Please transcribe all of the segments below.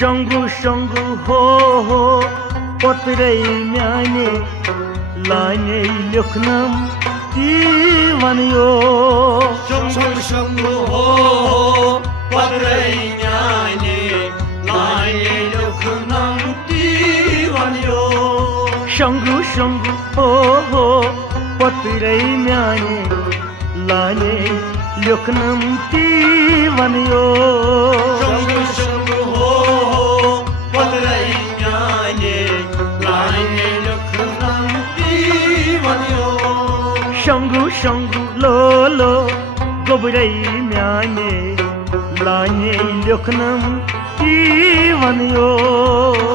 शंगु शंगु हो पतरे म्याने लाने लिखनम दीवानियो शंगु शंगु हो पतरे म्याने लाने लिखनम दीवानियो शंगु शंगु हो पतरे म्याने लाने लिखनम दीवानियो शंगु शंगु हो पतरे म्याने लाने लिखनम दीवानियो शंगु शंगु लो गोबरई म्याने लाने लिखनम दीवानियो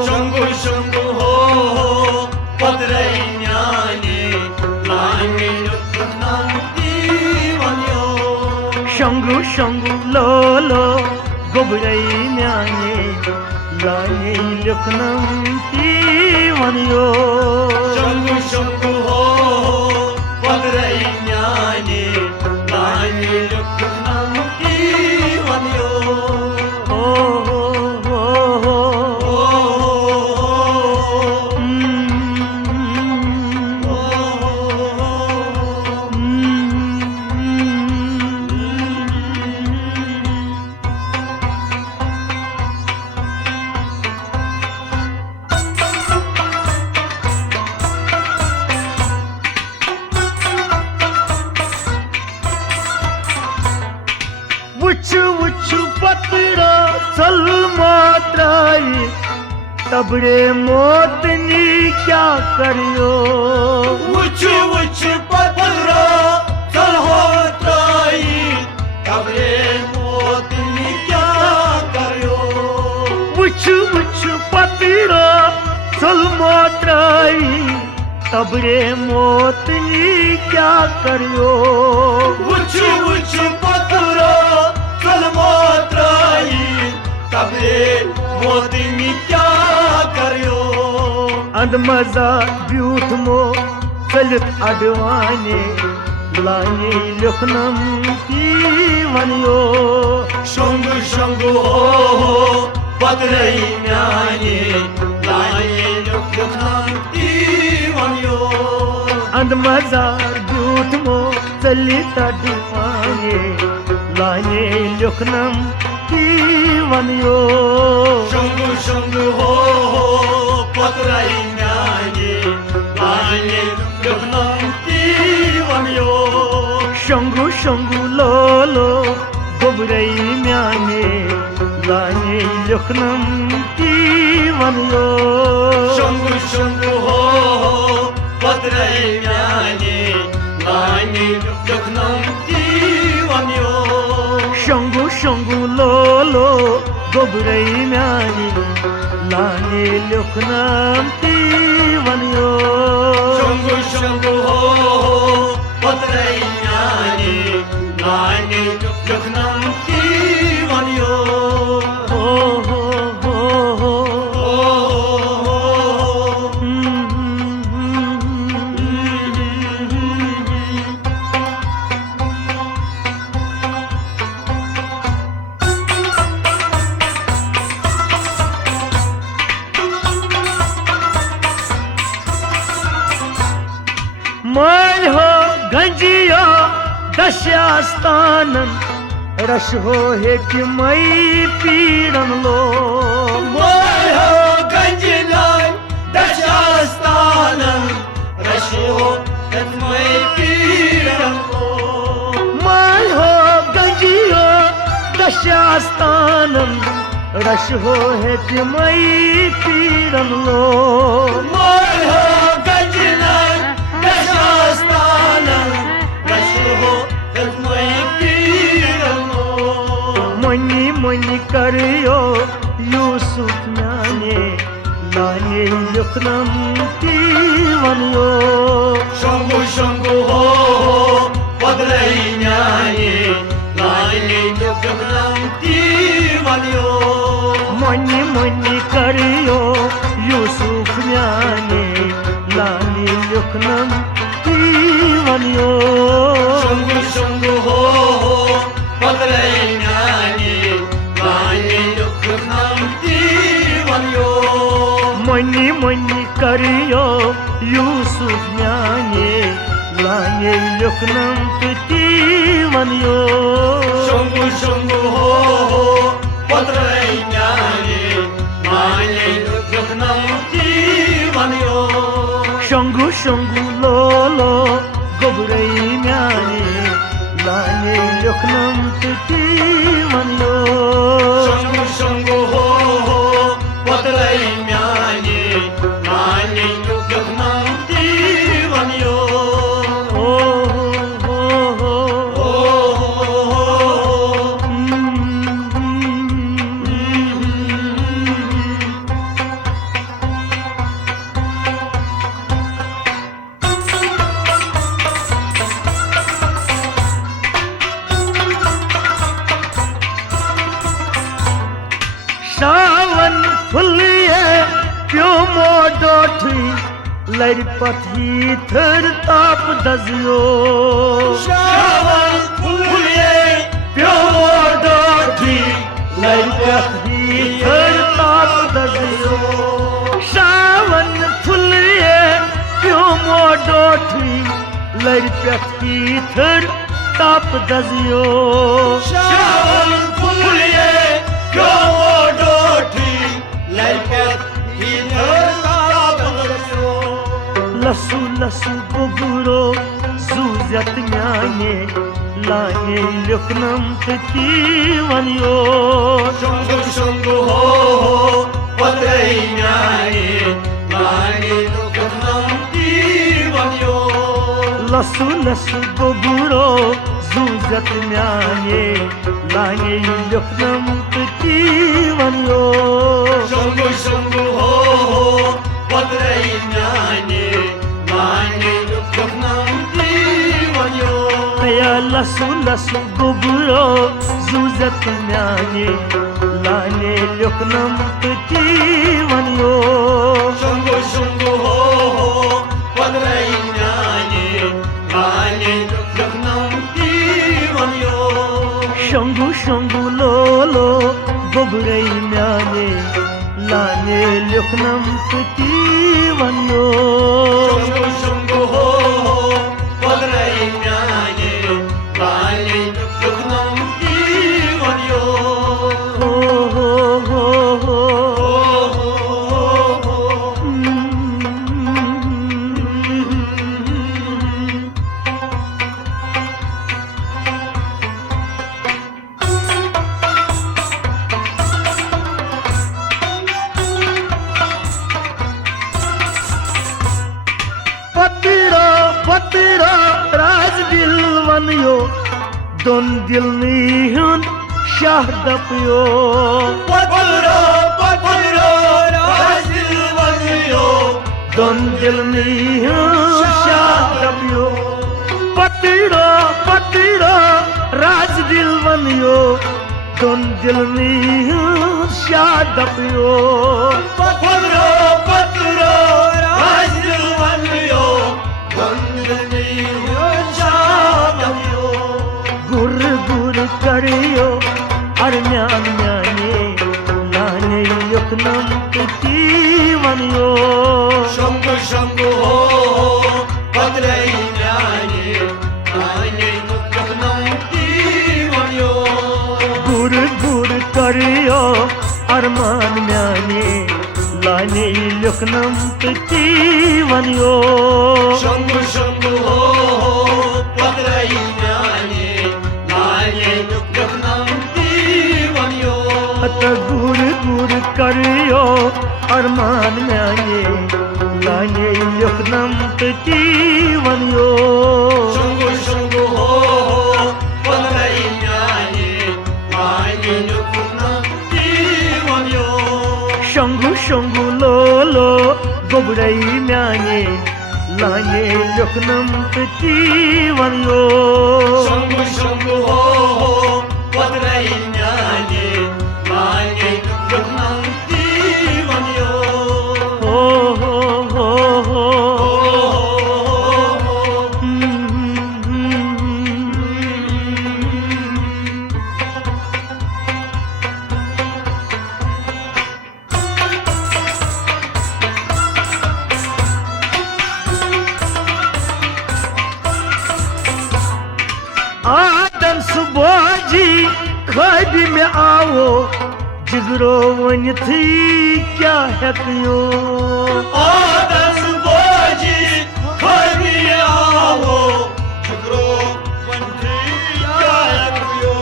शंगु शंगु हो पतरे म्याने लाने लिखनम दीवानियो शंगु शंगु लो गोबरई म्याने लाने लिखनम दीवानियो शंगु शंगु हो पतरे म्याने लाने लिखनम दीवानियो हो वुच पतरा चल मात्राई तबरे मोतनी क्या करियो वुच पतरा चल हो त्राई तबरे मोतनी क्या करियो वुच पतरा चल मात्राई तबरे मोतनी क्या करियो वुच पतरा चल मात्राई तबरे मोतनी क्या करियो अंद मजा ब्यूथ मो चलित अडवाने लाने लिखनम दीवानियो शंगु शंगु हो पतरे म्याने लाने लिखनम दीवानियो अंद मजा ब्यूथ मो चलित अडवाने लाने लिखनम दीवानियो शंगु शंगु हो पतरे म्याने लाने लिखनम दीवानियो शंगु शंगु लो गोबरई म्याने लाने लिखनम दीवानियो शंगु शंगु हो पतरे म्याने लाने लिखनम दीवानियो शंगु शंगु लो गोबरई म्याने लाने लिखनम दीवानियो शंगु शंगु हो पतरे म्याने लाने लिखनम दीवानियो हो माल हो गंजियो दशास्तानन रश हो है कि मई पीड़न लो मोय हो गंजलाय दशास्तानम रशो तन्मय पीड़न को माल हो गंजियो दशास्तानन रश हो है कि मई पीड़न लो मोय हो गंजलाय दशास्तानम रशो तन्मय पीड़न को मनी करियो यूसुफ म्याने लाने लिखनम दीवानियो शंगु शंगु हो पतरे म्याने लाने लिखनम दीवानियो मनी करियो यूसुफ म्याने लाने लिखनम दीवानियो शंगु शंगु हो पतरे म्याने लाने लिखनम दीवानियो करियो यूसुफ म्याने लाने लुकनम ती वनियो शंभु शंभु हो पदरैन्याने लाने लुकनम ती वनियो शंगु शंगु लोलो गोबरै म्याने लाने लुकनम ती वनियो शंभु शंभु हो पदरैन्याने लाने लुकनम ती वनियो सावन फुलिए प्यो मोडोठी लड़ पथी थर ताप दजियो सावन फुलिए प्यो मोडोठी लड़ पथी थर ताप दजियो सावन फुलिए प्यो मोडोठी लड़ पथी थर ताप दजियो सावन फुलिए प्यो मोडोठी लड़पथी थर ताप दजियो लसु लसु बुगुरो जूजत न्याने लाने लुकनम ती वनियो शंभु शंभु हो पदरैन्याने लाने लुकनम ती वनियो लसु लसु बुगुरो जूजत न्याने लाने लुकनम ती वनियो शंभु शंभु हो पदरैन्याने लाने लुकनम ती वनियो कया लसु लसु बुगुरो जूजत न्याने लाने लुकनम ती वनियो शंभु शंभु हो पदरैन्याने लाने लुकनम ती वनियो शंगु शंगु लोलो गोबरै म्याने लाने लुकनम ती वनियो शंभु शंभु हो पदरैन्याने लाने लुकनम ती वनियो हो हो हो हो पतिरो पतिरो राज दिल वनियो दोन दिल निहुन शाह दपियो पत्थरो पत्थरो राजिल वनियो दोन दिल निहुन शाह दपियो पतिरो पतिरो राज दिल वनियो दोन दिल निहुन शाह दपियो पत्थरो पत्थरो राजिल वनियो वंदनी शादमियो गुर गुर करियो अरम्यान म्याने लाने लुकनम ती वनियो शंभु शंभु हो पदरैन्याने लाने लुकनम ती वनियो गुर गुर करियो अरमान म्याने लाने लुकनम ती वनियो शंभु शंभु हो पदरैन्याने लाने लुकनम ती वनियो अत गुर गुर करियो अरमान म्याने लाने लुकनम ती वनियो शंभु शंभु हो पदरैन्याने लाने लुकनम ती वनियो शंगु शंगु लोलो गोबरै म्याने लाने लुकनम ती वनियो शंभु शंभु हो पदरैन्याने लाने लुकनम ती वनियो हो हो हो हो सुबोजी ख्वाबी में आओ जिगरो वन थी क्या है क्यों आदर्श बोझी खरी आओ जिगरो बंधी जायो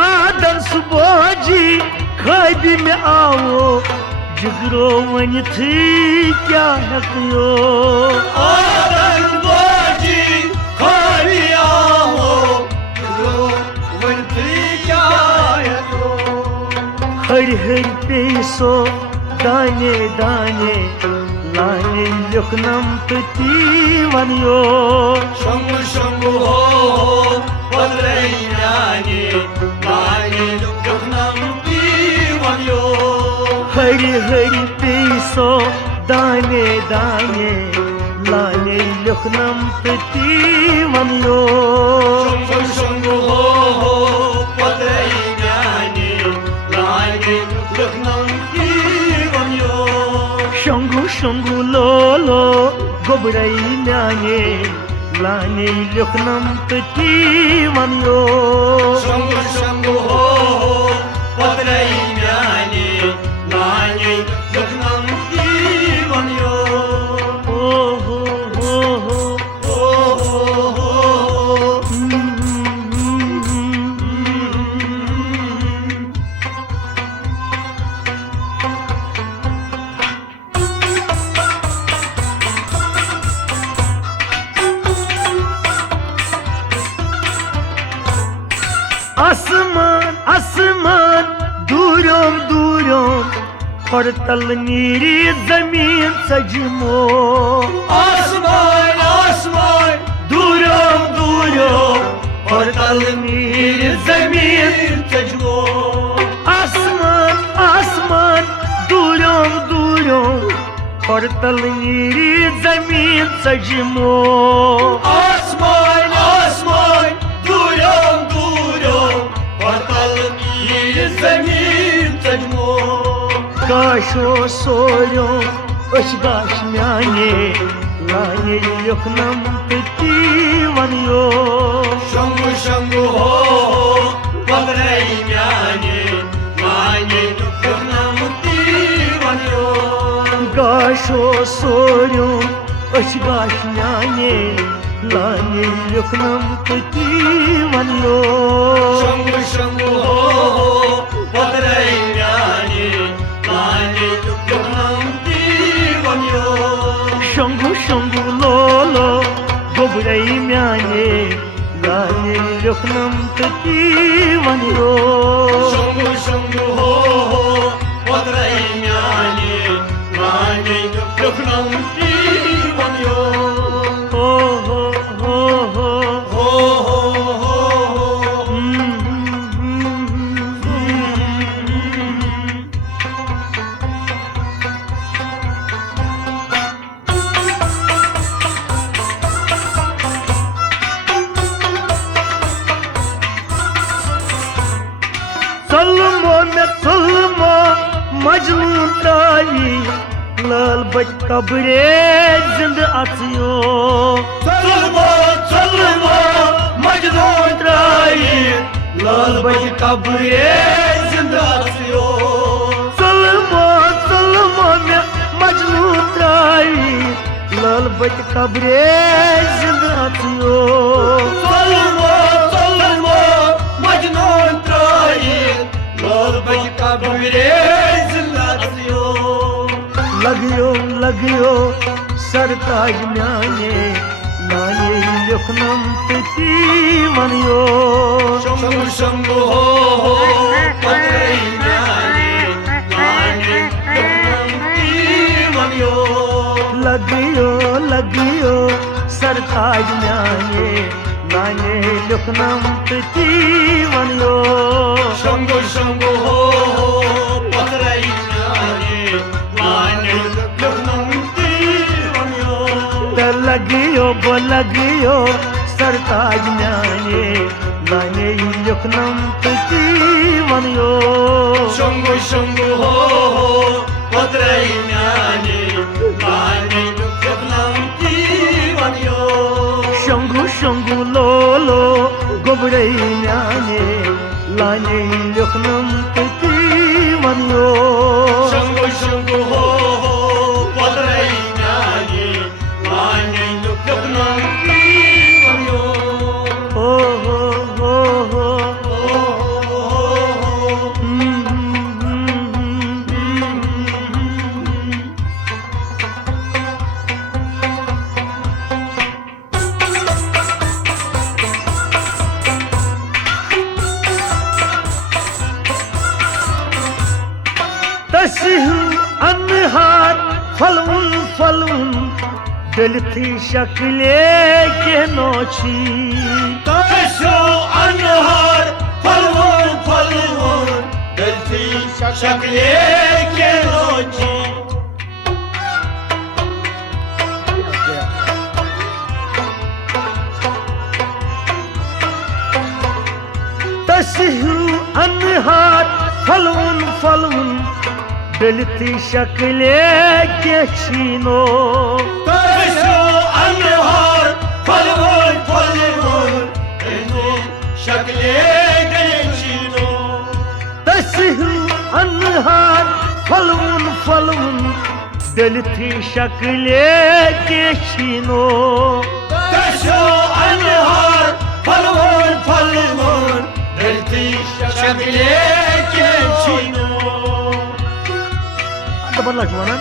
आदर सुबोजी ख्वाबी में आओ जिगरो वन थी क्या है क्यों आदर्श बोझी खरी आओ जिगरो बंधी जायो हरि हरि पेसो दाने दाने लाने लिखनम पति वनियो शंभु शंभु हो पदरैयानी लाने लुकनम दीवनियो हरि हरि पेसो दाने दाने लाने लिखनम पति वनियो शंभु शंभु हो पदरैयानी लाने लुकनम दीवनियो शंगु शंगु लोलो गोबरई न्याने लाने लिखनम पति वनियो शंभु शंभु हो पदरैयानी लाने लुकनम दीवनियो ओ हो हो हो आसमान आसमान दूरों दूरों पड़तल नीरी जमीन सजमो आसमान आसमान दूरों दूरों पड़तल नीरी जमीन सजमो आसमान आसमान दूरों दूरों पड़तल नीरी जमीन सजमो आसमान आसमान दूरों दूरों पड़तल नीर जमीन सजमो काशो सोयो अशगाश म्याने लाने लिखनम पति वनियो शंभु शंभु हो पदरैयानी लाने लुकनम दीवनियो काशो सोयो अशगाश म्याने लाने लिखनम पति वनियो शंभु शंभु हो पदरैयानी लाने लुकनम दीवनियो शंभु शंभु लोलो गोबरई म्याने लाने लिखनम पति वनियो शंभु शंभु हो पदरैयानी लाने लुकनम दीवनियो हो हो हो हो हो हो हो सलमो में सलमो मजनू त्रावी लाल बच कब्रे जिंद असियो सलमो सलमो मजनू त्राई लाल बज कब्रे जिंदा थियो सलमो सलमो में मजनू त्रावी लाल बच कब्रे जिंद असियो सलमो सलमो मजनू त्राई लाल बज कब्रे जिंदा थियो लगियो सरताज म्याने लाने लिखनम पति वनियो शंभु शंभु हो पदरैयानी लाने लुकनम दीवनियो लगियो सरताज म्याने लाने लिखनम पति वनियो शंभु शंभु हो पदरैयानी लाने लुकनम दीवनियो लगियो सरताज म्याने लाने लिखनम पति वनियो शंभु शंभु हो पदरैयानी लाने लुकनम दीवनियो शंभु शंभु लोलो गोबरे म्याने लाने लिखनम तती वनियो शंभु शंभु हो पदरै न्याने लाने लुक्नम तीवन्यो हो हो हो हो तस्हु अनहार फलउन फलउन दिलती शक्ले के नोची तशो अनहार फलवोन फलवोन दिलती शक्ले के नोची तस्हु अनहार फलउन फलउन दिलती शक्ले के छीनो तशो अनहार फलवोन फलवोन दिलती शक्ले के छीनो तस्हु अनहार फलउन फलउन दिलती शक्ले के छीनो तशो अनहार फलवोन फलवोन दिलती शक्ले के छीनो Ada berlah jualan.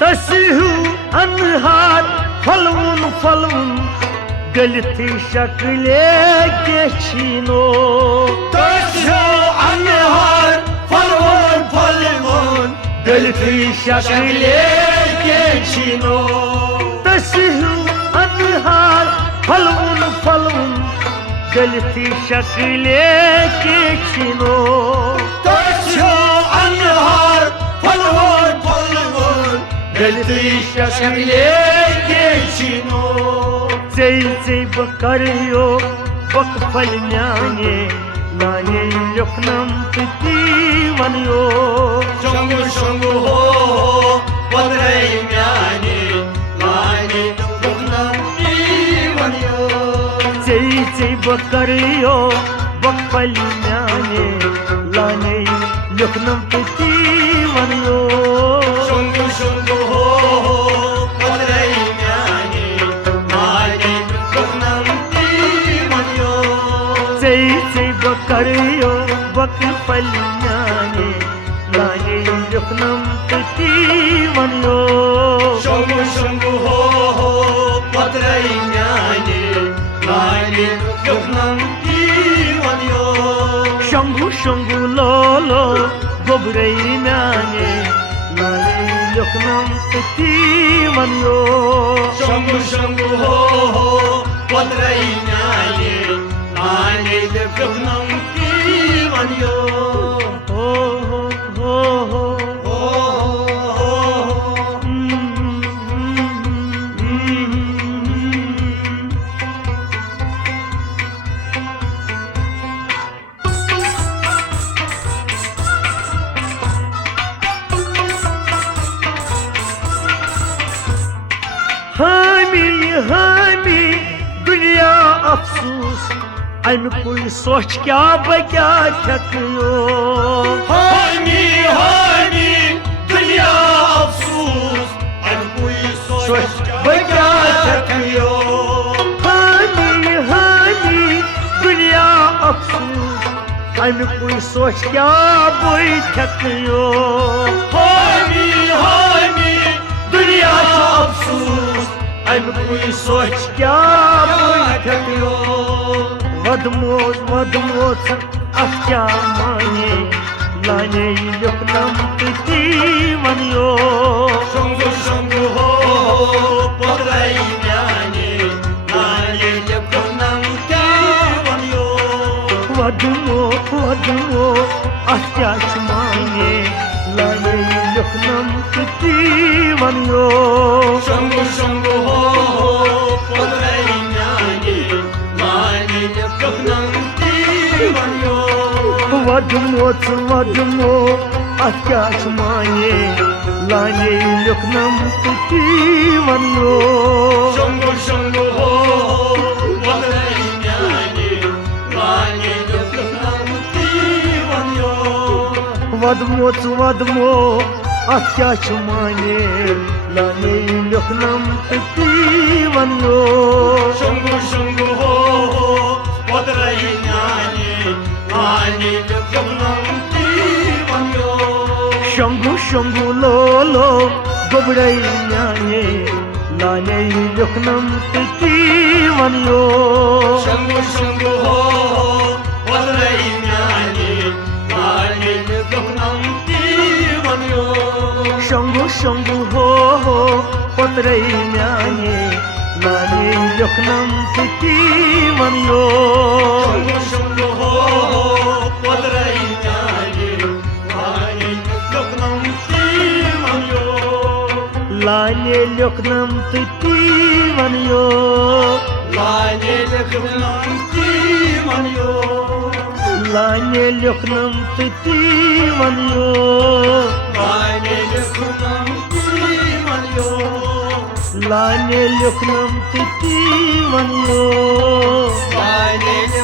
तस्हु अनहार फलउन फलउन दिलती शक्ले के छीनो तशो अनहार फलवोन फलवोन दिलती शक्ले के छीनो तस्हु अनहार फलउन फलउन दिलती शक्ले के छीनो तशो अनहार फलवोन फलवोन दिलती शक्ले के छीनो जय जय बकरियो बकफल न्याने लाने लिखनम तती वनियो शंभु शंभु हो पदरै म्याने लाने लुक्नम तीवन्यो जय जय बकरियो बकफल न्याने लाने लिखनम तती वनियो शंभु शंभु हो पदरै म्याने लाने लुक्नम तीवन्यो जय जय बकरियो बकफल न्याने लाने लिखनम तती वनियो शंभु शंभु हो पदरै म्याने लाने लुक्नम तीवन्यो शंभु शंभु लोलो गोबरे म्याने लाने लिखनम तती वनियो शंभु शंभु हो पदरै म्याने लाने लुक्नम तीवन्यो हो हो हो हामी दुनिया अफसोस अम कोई सोच क्या बचा छकियो हामी हामी दुनिया अफसोस अब कोई सोच बचा सकियो हामी दुनिया अफसोस अम कोई सोच क्या बैठकियो हामी हामी दुनिया अफसोस अब कोई सोच क्या सकियो वदमोज वदमोज क्या माने लाने लिखनम तती वनियो शंभु शंभु हो पदरै म्याने लाने लुक्नम तीवन्यो वदमो वदमो क्या माने लाने लिखनम तती वनियो शंभु शंभु हो पदरै म्याने लाने लुक्नम तीवन्यो वदमो अथ क्या माने लाने लिखनम वन यो शंभु शंभु हो पदराई म्याने लाने लिखनम वन यो वदमो अथ क्या माने लाने लिखनम वन यो शंभु शंभु हो पदराई म्याने लाने लिखनम वन यो शंभु लो गोबड़ई न्याने लाने लिखनम वन यो शंभु शंभु हो पदराई म्याने लाने लिखनम वन यो शंभु हो पतरई न्याने लाने लिखनम वन यो शंभु शंभु हो पदराई म्याने लाने लिखनम वन यो लाने लिखनम वन यो लाने लिखनम वन यो लाने लिखनम वन यो लाने लिखनम वन यो लाने लिखनम वन यो लाने